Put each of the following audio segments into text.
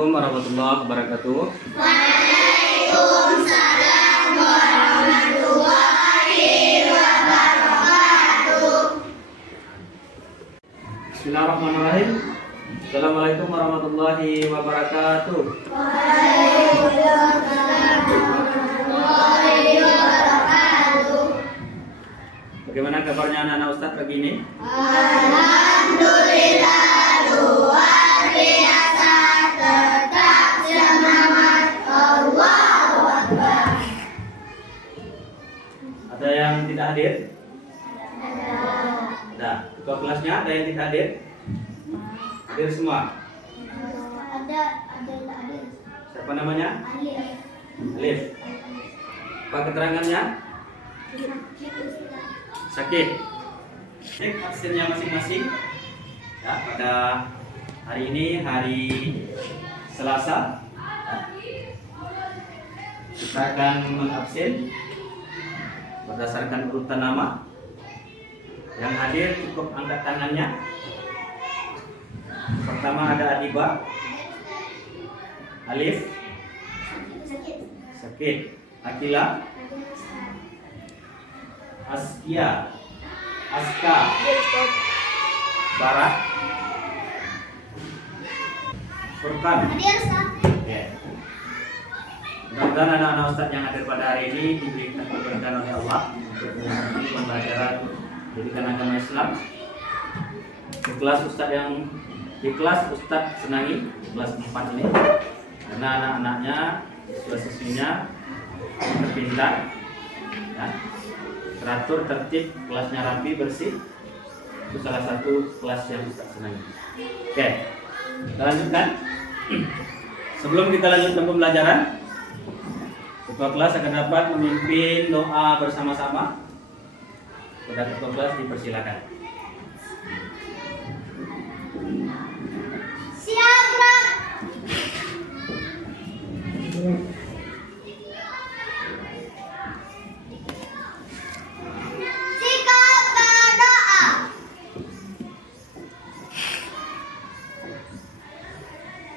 Assalamualaikum warahmatullahi wabarakatuh. Waalaikumsalam warahmatullahi wabarakatuh. Bismillahirrahmanirrahim. Assalamualaikum warahmatullahi wabarakatuh. Waalaikumsalam warahmatullahi wabarakatuh. Bagaimana kabarnya anak-anak Ustadz pagi ini? Alhamdulillah, luar biasa, tetap semangat. Allahu Akbar. Ada yang tidak hadir? Ada. Ketua kelasnya ada yang tidak hadir? Hadir semua. Ada yang tak hadir. Siapa namanya? Alif. Alif. Apa keterangannya? Sakit. Cek absennya masing-masing. Ya, pada hari ini hari Selasa. Ya. Kita akan mengabsen berdasarkan urutan nama. Yang hadir cukup angkat tangannya. Pertama ada Adiba, Alif, Sakit, Akila, Askia, Aska, Barat, Furkan. Ya. Mudah-mudahan anak-anak Ustadz yang hadir pada hari ini diberikan keberkahan oleh Allah untuk mengikuti pembelajaran pendidikan agama Islam. Di kelas Ustadz senangi di kelas 4 ini karena anak-anaknya siswa-siswinya terpintar, ya, teratur, tertib, kelasnya rapi, bersih. Itu salah satu kelas yang Ustadz senangi. Oke, kita lanjutkan. Sebelum kita lanjutkan pembelajaran, ketua kelas akan dapat memimpin doa bersama-sama. Kepada ketua kelas dipersilakan. Siap. Sikap berdoa.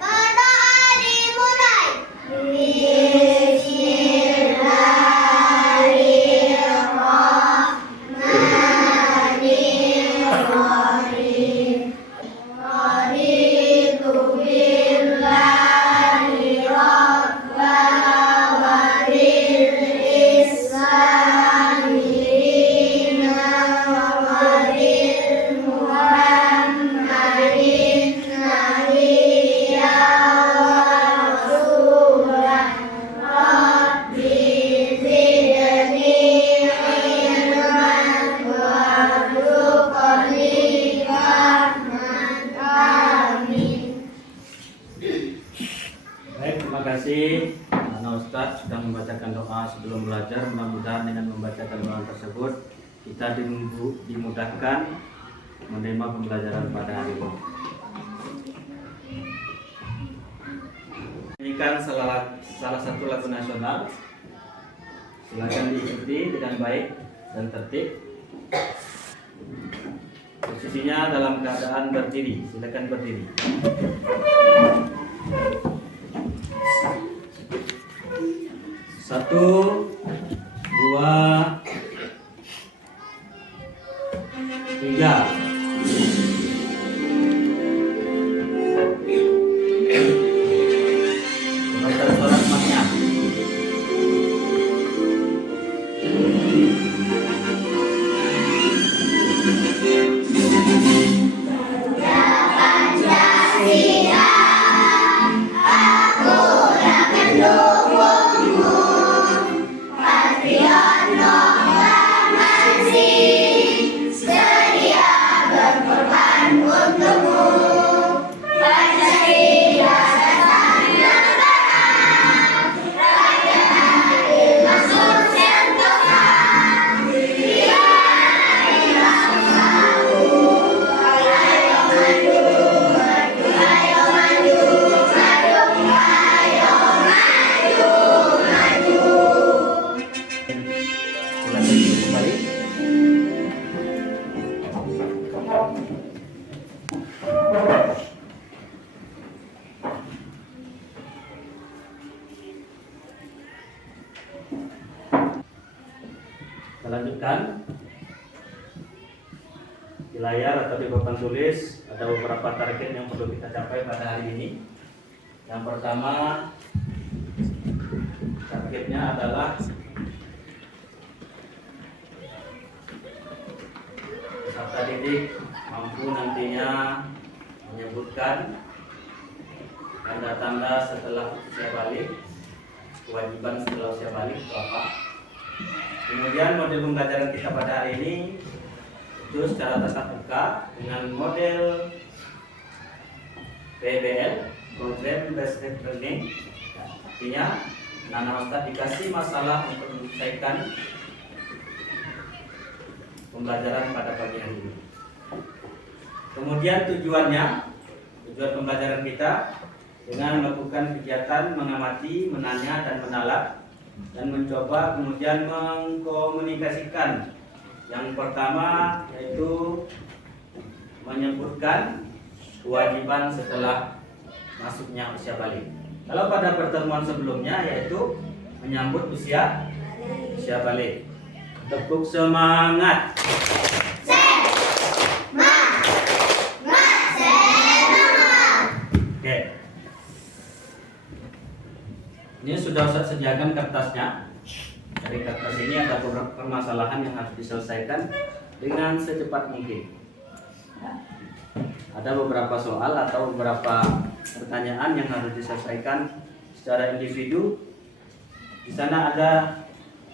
Berdoa dimulai. Bismillahirrahmanirrahim. Raditu billahi rabba wa bil islami dina wa bil muhammadin nabiyya wa rasulah. Rabbi zidni ilman warzuqni fahman. Amin. Baik, terima kasih anak Ustadz sudah membacakan doa sebelum belajar. Mudah-mudahan dengan membacakan doa tersebut kita dimudahkan menerima pembelajaran pada hari ini. Nyanyikan salah satu lagu nasional. Silakan diikuti dengan baik dan tertib. Posisinya dalam keadaan berdiri. Silakan berdiri. Satu, dua, tiga. Membaca surat Fatihah. Pancasila, aku akan dukungmu. Patriot proklamasi, sedia berkorban untukmu. Pancasila dasar negara, rakyat adil makmur sentosa. Dia bangsaku, ayo maju, ayo maju, ayo maju, maju. Silakan kembali. lanjutkan. Di layar atau di papan tulis ada beberapa target yang perlu kita capai pada hari ini. Yang pertama, targetnya adalah peserta didik mampu nantinya menyebutkan tanda-tanda setelah usia balik, kewajiban setelah usia balik itu apa. Kemudian model pembelajaran kita pada hari ini itu secara tatap muka dengan model PBL, Program Based Learning. Artinya anak Ustaz dikasih masalah untuk menyelesaikan pembelajaran pada pagi hari ini. Kemudian tujuan pembelajaran kita dengan melakukan kegiatan mengamati, menanya dan menalar dan mencoba kemudian mengkomunikasikan. Yang pertama yaitu menyebutkan kewajiban setelah masuknya usia balik. Kalau pada pertemuan sebelumnya yaitu menyambut usia balik. Tepuk semangat. Oke. Ini sudah saya sediakan kertasnya. Dari kertas ini ada beberapa permasalahan yang harus diselesaikan dengan secepat mungkin. Ada beberapa soal atau beberapa pertanyaan yang harus diselesaikan secara individu. Di sana ada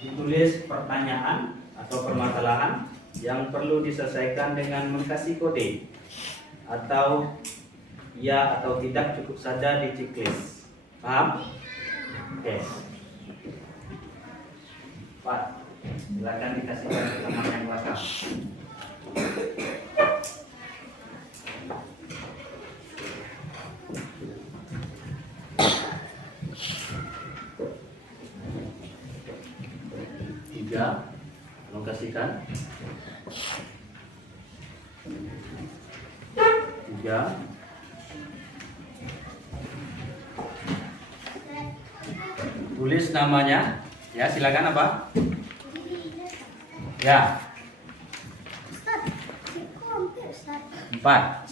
ditulis pertanyaan atau permasalahan yang perlu diselesaikan dengan mengkasih kode atau ya atau tidak cukup saja di checklist. Paham? Oke. Pak, silakan dikasihkan ke teman yang belakang. Tolong kasihkan. 3. Tulis namanya. Ya, silakan apa? Ya. 4.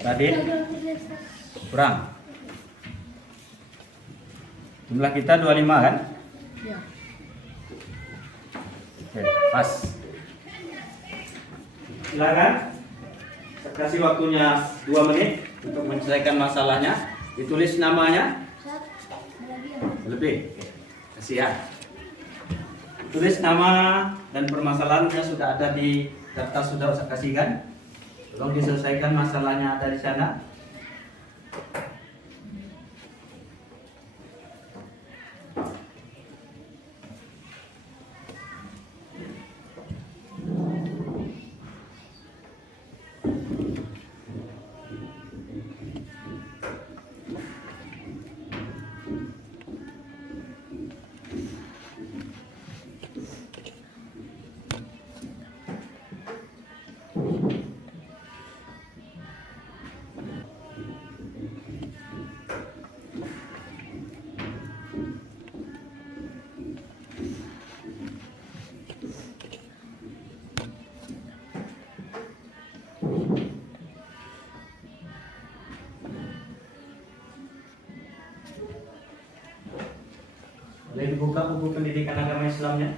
Tadi kurang. Jumlah kita 25 kan? Ya. Oke, pas. Silakan. Saya kasih waktunya 2 menit untuk menyelesaikan masalahnya. Ditulis namanya. Lebih. Kasih ya. Tulis nama dan permasalahannya sudah ada di kertas, sudah saya kasihkan. Tolong diselesaikan masalahnya ada di sana. Boleh dibuka buku pendidikan agama Islamnya.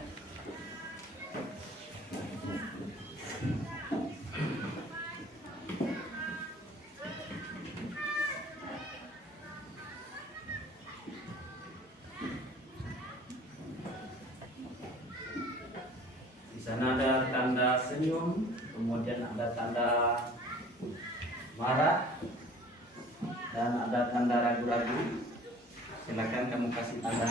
Di sana ada tanda senyum, kemudian ada tanda marah, dan ada tanda ragu-ragu. Silakan kamu kasih tanda.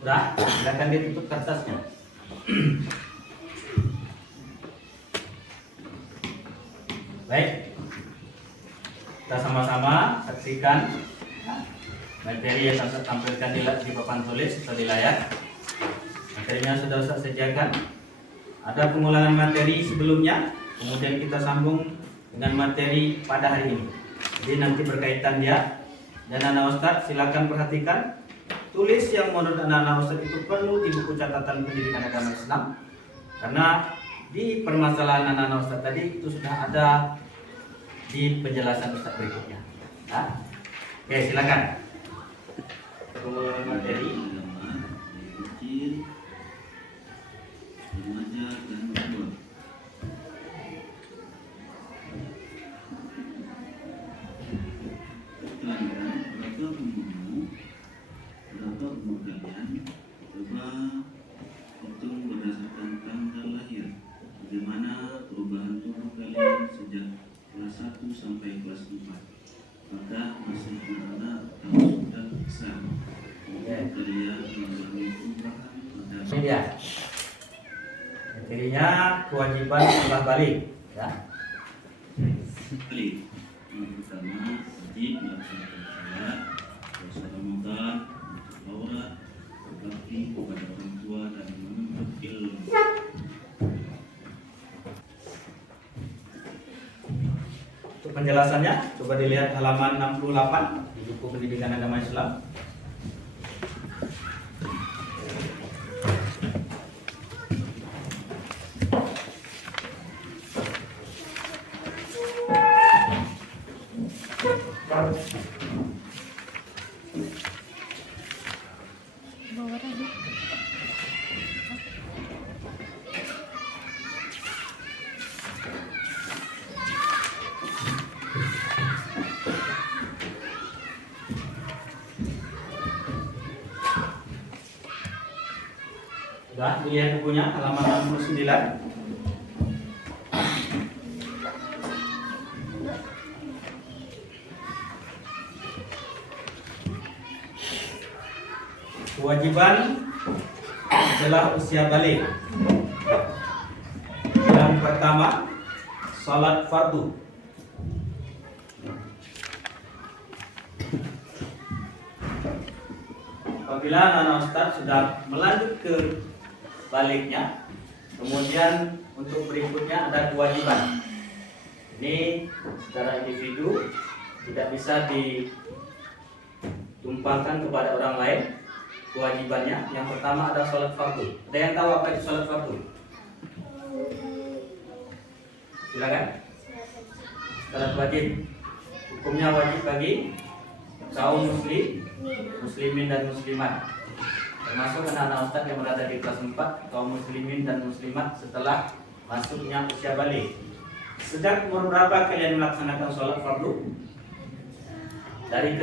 Udah, silakan ditutup kertasnya. Baik, kita sama-sama saksikan materi yang saya tampilkan di papan tulis atau di layar. Materinya sudah saya sediakan. ada pengulangan materi sebelumnya, kemudian kita sambung dengan materi pada hari ini. Jadi nanti berkaitan dia. Dan anak Ustadz silakan perhatikan, tulis yang menurut anak Ustadz itu perlu di buku catatan pendidikan agama Islam, karena di permasalahan anak Ustadz tadi itu sudah ada di penjelasan Ustadz berikutnya. Nah, oke, silakan. Pengulangan materi. Kecil, remaja dan tua. Berapa umur kalian? Coba hitung berdasarkan tanggal lahir. Bagaimana perubahan tubuh kalian sejak kelas 1 sampai kelas 4? Apakah masih anak-anak atau sudah besar? Mungkin kalian mengalami perubahan pada Ini dia. Materinya kewajiban setelah balik. Ya. balik. Yang pertama, wajib melaksanakan salat, puasa Ramadan, menutup aurat, berbakti kepada orang tua dan menuntut ilmu. Untuk penjelasannya, coba dilihat halaman 68 di buku pendidikan agama Islam. Sudah dilihat bukunya halaman 69. Kewajiban setelah usia balik. Yang pertama, salat fardu. Apabila anak Ustadz sudah melanjut ke baliknya, kemudian untuk berikutnya ada kewajiban. Ini secara individu tidak bisa ditumpangkan kepada orang lain. Kewajibannya yang pertama ada sholat fardu. Ada yang tahu apa itu sholat fardu? Silakan. Sholat wajib. Hukumnya wajib bagi kaum muslimin dan muslimat, termasuk anak-anak Ustadz yang berada di kelas 4, kaum muslimin dan muslimat setelah masuknya usia balik. Sejak umur berapa kalian melaksanakan sholat fardu? Dari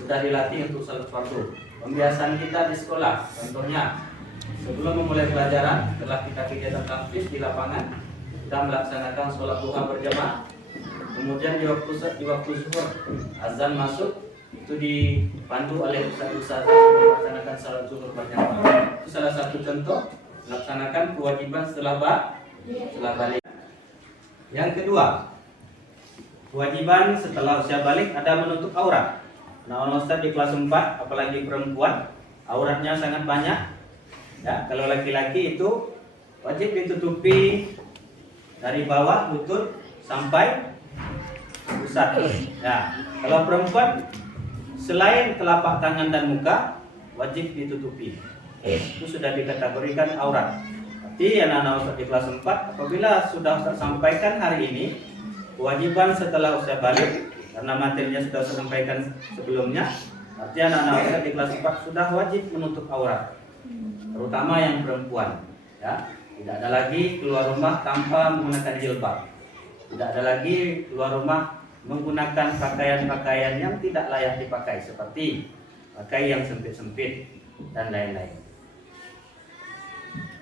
sudah dilatih untuk sholat fardu. Pembiasaan kita di sekolah, contohnya sebelum memulai pelajaran, setelah kita kegiatan tahfiz di lapangan, kita melaksanakan sholat duha berjamaah. Kemudian di waktu zuhur azan masuk, itu dipandu oleh ustaz-ustaz melaksanakan salat zuhur berjamaah. Itu salah satu contoh melaksanakan kewajiban setelah balik. Yang kedua, kewajiban setelah usia balik ada menutup aurat. Nah, Ustaz di kelas 4, apalagi perempuan, auratnya sangat banyak. Ya, kalau laki-laki itu wajib ditutupi dari bawah lutut sampai pusat. Ya, kalau perempuan selain telapak tangan dan muka wajib ditutupi. Itu sudah dikategorikan aurat. Berarti anak-anak Ustaz di kelas 4, apabila sudah Ustaz sampaikan hari ini kewajiban setelah usia balik, karena materinya sudah saya sampaikan sebelumnya, arti anak-anak Ustaz di kelas 4 sudah wajib menutup aurat, terutama yang perempuan. Ya, tidak ada lagi keluar rumah tanpa menggunakan jilbab. Tidak ada lagi keluar rumah menggunakan pakaian-pakaian yang tidak layak dipakai, seperti pakaian yang sempit-sempit dan lain-lain.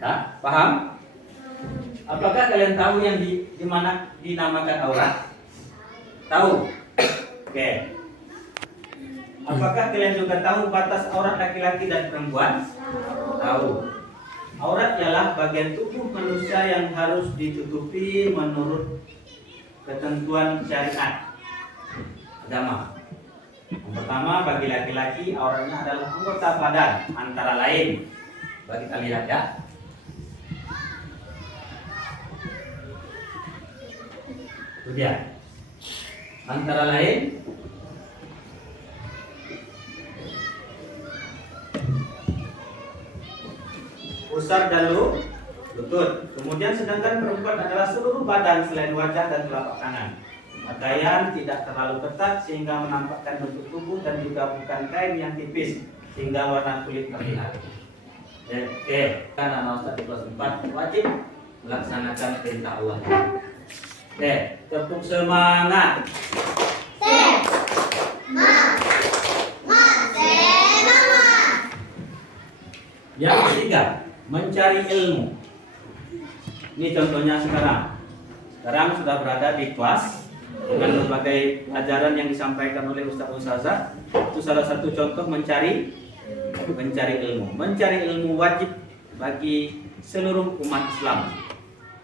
Nah, paham? Apakah kalian tahu yang di mana dinamakan aurat? Tahu? Oke. Apakah kalian juga tahu batas aurat laki-laki dan perempuan? Tahu. Aurat ialah bagian tubuh manusia yang harus ditutupi menurut ketentuan syariat agama. Yang pertama, bagi laki-laki auratnya adalah anggota badan, antara lain bagi kita lihat ya. Itu dia. Antara lain pusar dan lutut. Kemudian sedangkan perempuan adalah seluruh badan selain wajah dan telapak tangan. Pakaian tidak terlalu ketat sehingga menampakkan bentuk tubuh dan juga bukan kain yang tipis sehingga warna kulit terlihat. Oke, kan anak Ustaz di kelas 4 wajib melaksanakan perintah Allah. Oke, tepuk semangat. Yang ketiga, mencari ilmu. Ini contohnya sekarang. Sekarang sudah berada di kelas dengan berbagai pelajaran yang disampaikan oleh Ustaz-Ustazah. Itu salah satu contoh mencari ilmu. Mencari ilmu wajib bagi seluruh umat Islam,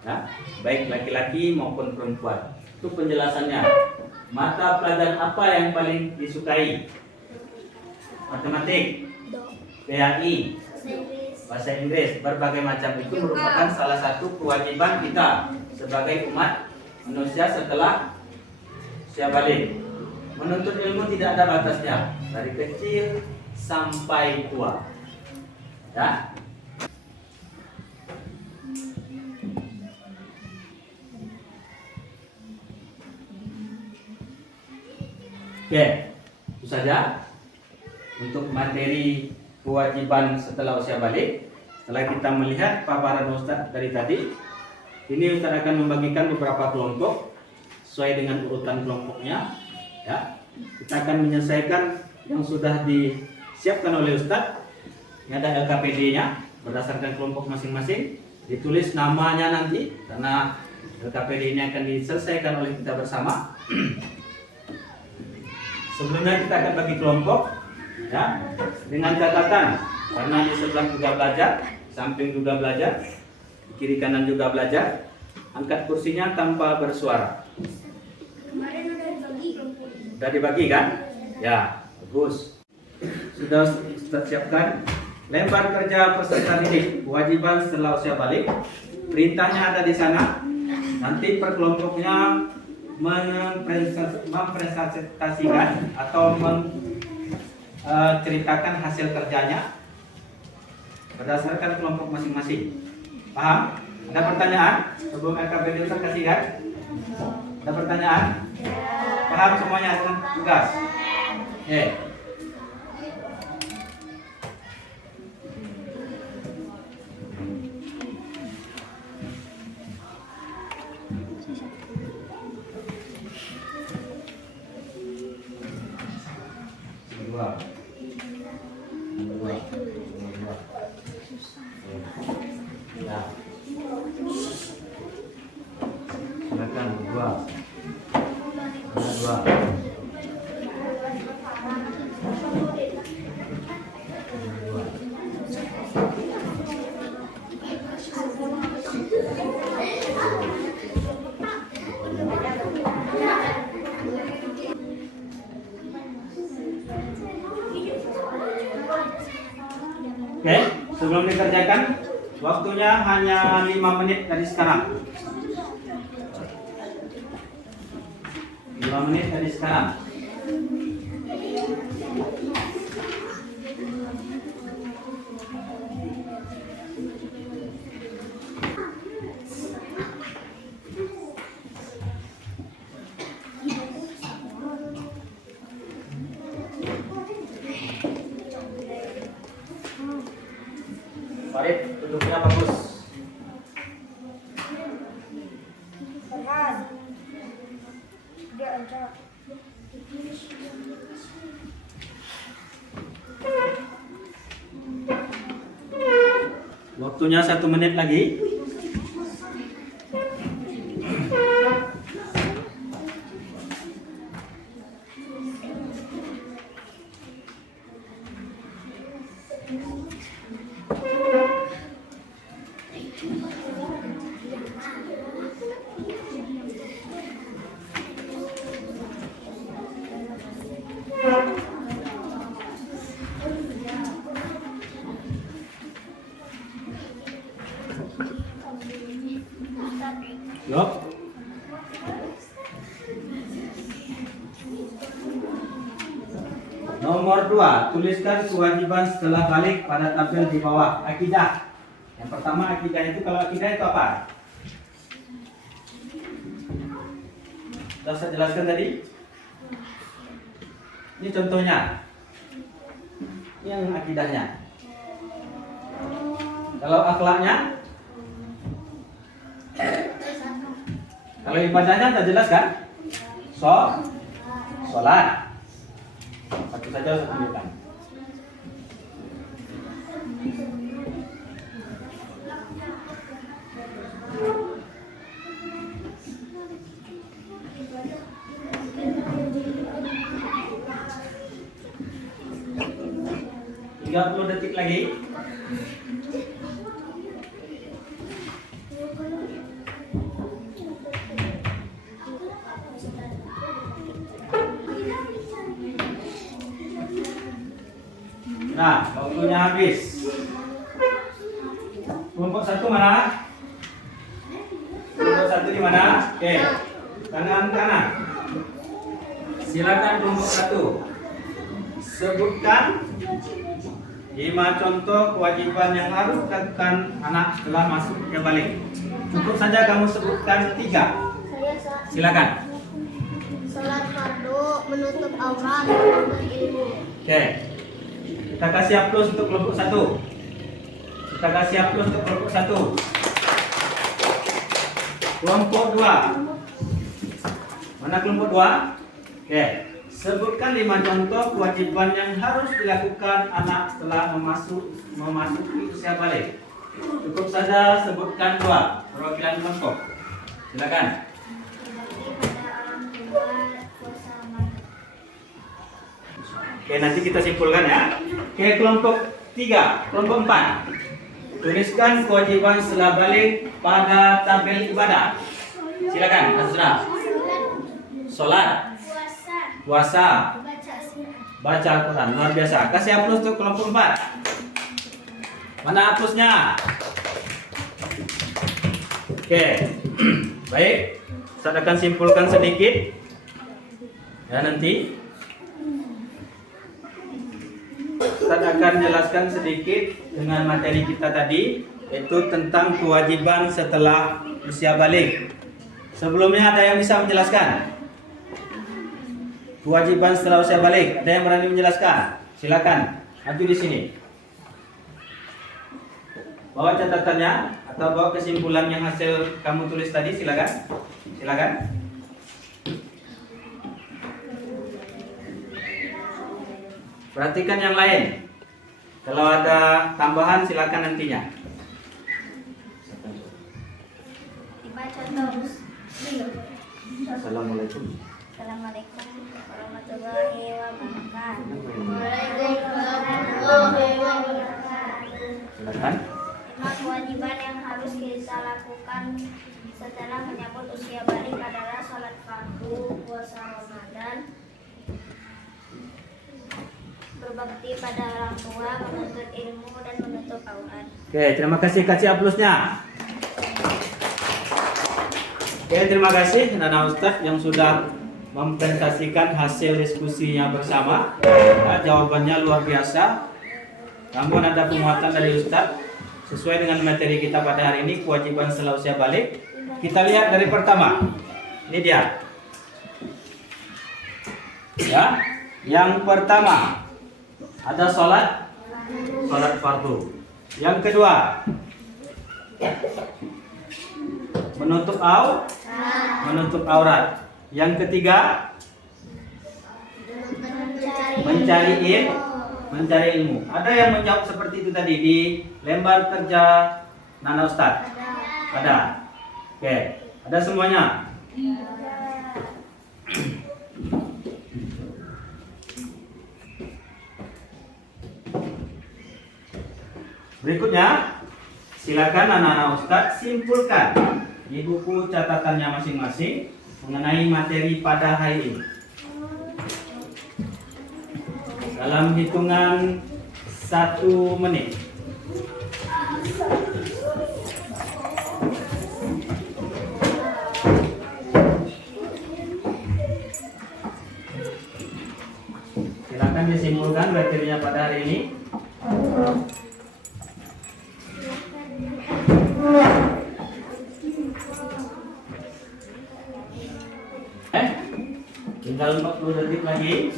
ya, baik laki-laki maupun perempuan. Itu penjelasannya. Mata pelajaran apa yang paling disukai? Matematik, PAI, bahasa Inggris, berbagai macam. Itu merupakan salah satu kewajiban kita sebagai umat manusia setelah usia balik. Menuntut ilmu tidak ada batasnya, dari kecil sampai tua. Ya. Oke, itu saja untuk materi kewajiban setelah usia balik. Setelah kita melihat paparan Ustaz dari tadi, ini Ustaz akan membagikan beberapa kelompok sesuai dengan urutan kelompoknya. Ya, kita akan menyelesaikan yang sudah disiapkan oleh Ustaz. Ini ada LKPD-nya berdasarkan kelompok masing-masing. Ditulis namanya nanti karena LKPD ini akan diselesaikan oleh kita bersama. Sebelumnya kita akan bagi kelompok, ya, dengan catatan karena di sebelah juga belajar, samping juga belajar, di kiri kanan juga belajar. Angkat kursinya tanpa bersuara. Kemarin udah dibagi kelompok. Sudah dibagi kan? Ya, bagus. Sudah Ustaz siapkan. Lembar kerja peserta didik, kewajiban setelah usia balik. Perintahnya ada di sana. Nanti per kelompoknya mempresentasikan atau menceritakan hasil kerjanya berdasarkan kelompok masing-masing. Paham? Ada pertanyaan? Sebelum LKPD Ustaz kasih kan? Ada pertanyaan? Paham semuanya dengan tugas? Silakan dua. Oke, sebelum dikerjakan, waktunya hanya 5 menit dari sekarang. 5 menit dari sekarang. Farid, duduknya bagus. Farhan. Udah ada. Waktunya 1 menit lagi. Yuk. Nomor 2, tuliskan kewajiban setelah balik pada tabel di bawah. Akidah. Yang pertama akidah itu, kalau akidah itu apa? Sudah saya jelaskan tadi. Ini contohnya. Ini yang akidahnya. Kalau akhlaknya? Kalau ibadahnya sudah jelas kan? Sholat. Satu saja saya tunjukkan. Tiga 30 detik lagi. Nah, waktunya habis. Kelompok 1 mana? Kelompok 1 di mana? Oke. Tangan kanan. Silakan kelompok 1. Sebutkan 5 contoh kewajiban yang harus dilakukan anak setelah masuk ke balik. Cukup saja kamu sebutkan 3. Silakan. Sholat fardu, menutup aurat, menuntut ilmu. Oke. Kita kasih aplaus untuk kelompok 1. Kita kasih aplaus untuk kelompok 1. Kelompok 2. Mana kelompok 2? Oke. Sebutkan 5 contoh kewajiban yang harus dilakukan anak setelah memasuki usia balik. Cukup saja sebutkan 2 perwakilan kelompok. Silakan. Oke, nanti kita simpulkan ya. Oke, kelompok 3, kelompok 4. Tuliskan kewajiban setelah balik pada tabel ibadah. Silakan, Azra. Sholat, puasa, baca Al-Quran. Luar biasa. Kasih aplaus untuk kelompok 4. Mana aplausnya? Oke. Baik. Saya akan simpulkan sedikit. Ya, nanti saya akan jelaskan sedikit dengan materi kita tadi, yaitu tentang kewajiban setelah usia balik. Sebelumnya ada yang bisa menjelaskan? Kewajiban setelah usia balik, ada yang berani menjelaskan? Silakan, maju di sini. Bawa catatannya atau bawa kesimpulan yang hasil kamu tulis tadi, silakan. Silakan. Perhatikan yang lain. Kalau ada tambahan silakan nantinya. Dibaca terus. Assalamualaikum. Assalamualaikum warahmatullahi wabarakatuh. Silakan. 5 kewajiban yang harus kita lakukan setelah menyambut usia balik adalah sholat fardu, puasa Ramadan, berbakti pada orang tua, menuntut ilmu, dan menutup aurat. Oke, terima kasih. Kasih aplusnya. Oke, terima kasih Nana Ustadz yang sudah mempresentasikan hasil diskusinya bersama. Ya, jawabannya luar biasa. Namun ada penguatan dari Ustadz sesuai dengan materi kita pada hari ini, kewajiban setelah usia balik. Kita lihat dari pertama. Ini dia. Ya, yang pertama ada sholat fardu. Yang kedua, menutup aurat. Yang ketiga, mencari ilmu. Ada yang menjawab seperti itu tadi di lembar kerja Nana Ustadz? Ada. Oke, ada semuanya. Berikutnya, silakan anak-anak Ustadz simpulkan di buku catatannya masing-masing mengenai materi pada hari ini. Dalam hitungan 1 menit. Silakan disimpulkan materinya pada hari ini? Tinggal 40 detik lagi.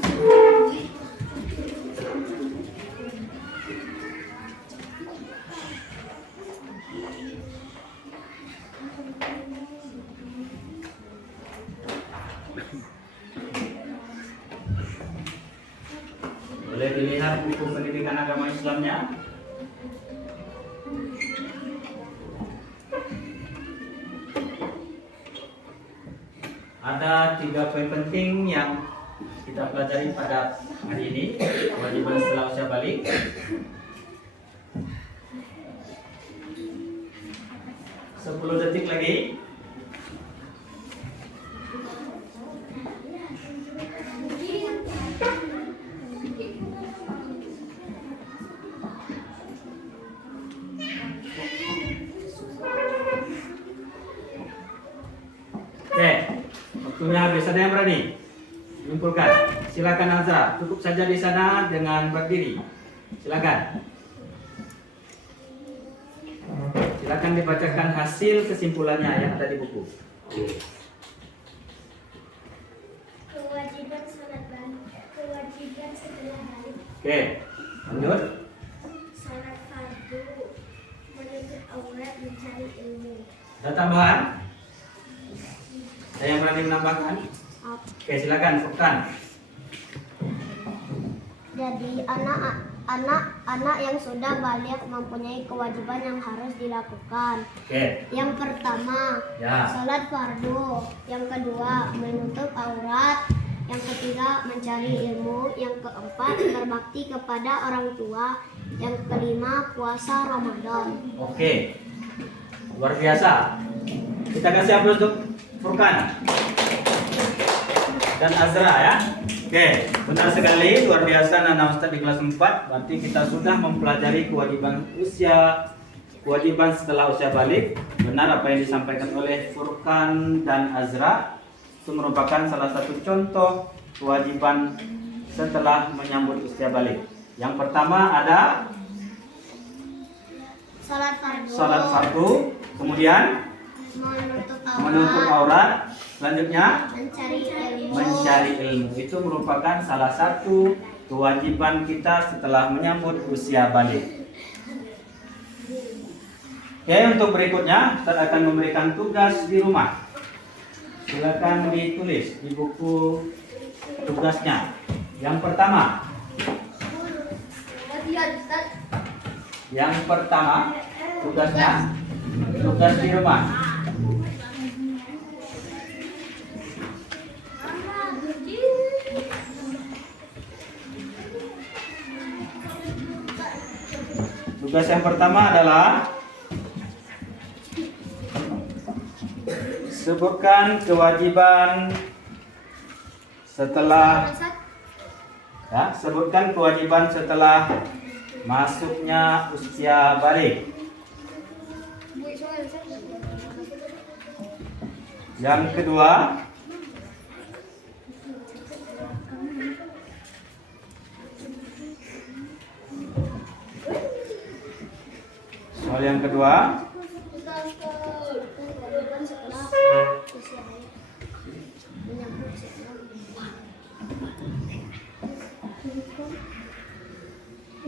Boleh dilihat buku pendidikan agama Islamnya. Ada 3 poin penting yang kita pelajari pada hari ini. Kewajiban setelah usia balik. Sepuluh detik lagi. Oke, waktunya habis. Ada yang berani? Kumpulkan. Silakan Azra. Cukup saja di sana dengan berdiri. Silakan. Silakan dibacakan hasil kesimpulannya yang ada di buku. Kewajiban salat balik. Kewajiban setelah balik. Oke, lanjut. Salat fardu. Menutup aurat, mencari ilmu. Ada tambahan? Ada yang berani menambahkan? Oke, silakan Furkan. Jadi anak yang sudah balik mempunyai kewajiban yang harus dilakukan. Oke. Yang pertama, Ya. salat fardu. Yang kedua, menutup aurat. Yang ketiga, mencari ilmu. Yang keempat, berbakti kepada orang tua. Yang kelima, puasa Ramadan. Oke. Luar biasa. Kita kasih aplaus untuk Furkan dan Azra ya. Oke, benar sekali, luar biasa Nana Ustadz di kelas 4. Berarti kita sudah mempelajari kewajiban setelah usia balik. Benar apa yang disampaikan oleh Furkan dan Azra. Itu merupakan salah satu contoh kewajiban setelah menyambut usia balik. Yang pertama ada salat fardu, kemudian menutup aurat, selanjutnya mencari ilmu. Itu merupakan salah satu kewajiban kita setelah menyambut usia balik. Oke, untuk berikutnya kita akan memberikan tugas di rumah. Silakan ditulis di buku tugasnya. Yang pertama, tugasnya tugas di rumah. Tugas yang pertama adalah sebutkan kewajiban setelah masuknya usia balik. Yang kedua, soal yang kedua,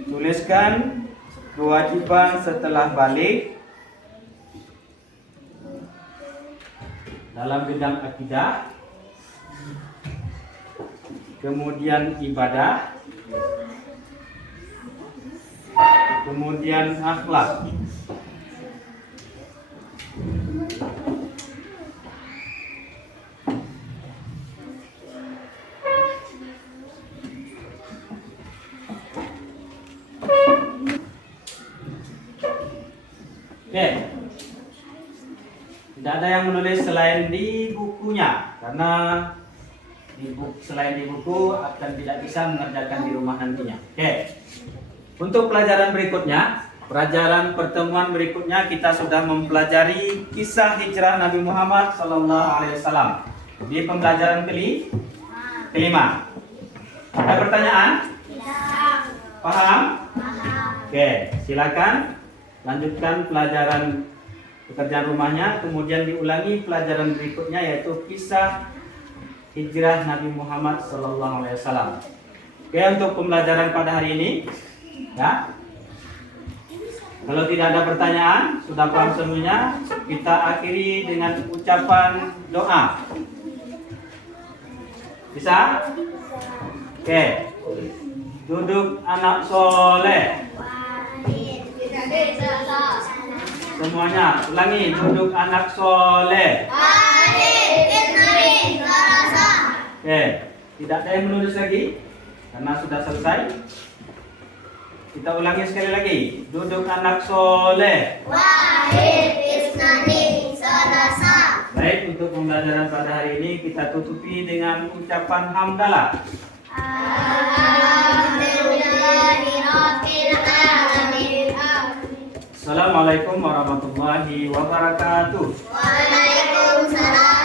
tuliskan kewajiban setelah balik dalam bidang akidah, kemudian ibadah, kemudian akhlak. Oke, tidak ada yang menulis selain di bukunya, karena selain di buku akan tidak bisa mengerjakan di rumah nantinya. Oke, untuk pelajaran berikutnya, pertemuan berikutnya kita sudah mempelajari kisah hijrah Nabi Muhammad SAW di pembelajaran kelima. Ada pertanyaan? Paham? Paham. Oke, silakan lanjutkan pelajaran pekerjaan rumahnya, kemudian diulangi pelajaran berikutnya yaitu kisah hijrah Nabi Muhammad SAW. Oke, untuk pembelajaran pada hari ini, ya. Kalau tidak ada pertanyaan, sudah paham semuanya, kita akhiri dengan ucapan doa. Bisa? Oke. Duduk anak soleh. Semuanya, ulangi. Duduk anak soleh. Oke. Tidak ada yang menulis lagi, karena sudah selesai. Kita ulangi sekali lagi. Duduk anak soleh. Baik, untuk pembelajaran pada hari ini kita tutupi dengan ucapan hamdalah. Assalamualaikum warahmatullahi wabarakatuh. Waalaikumsalam.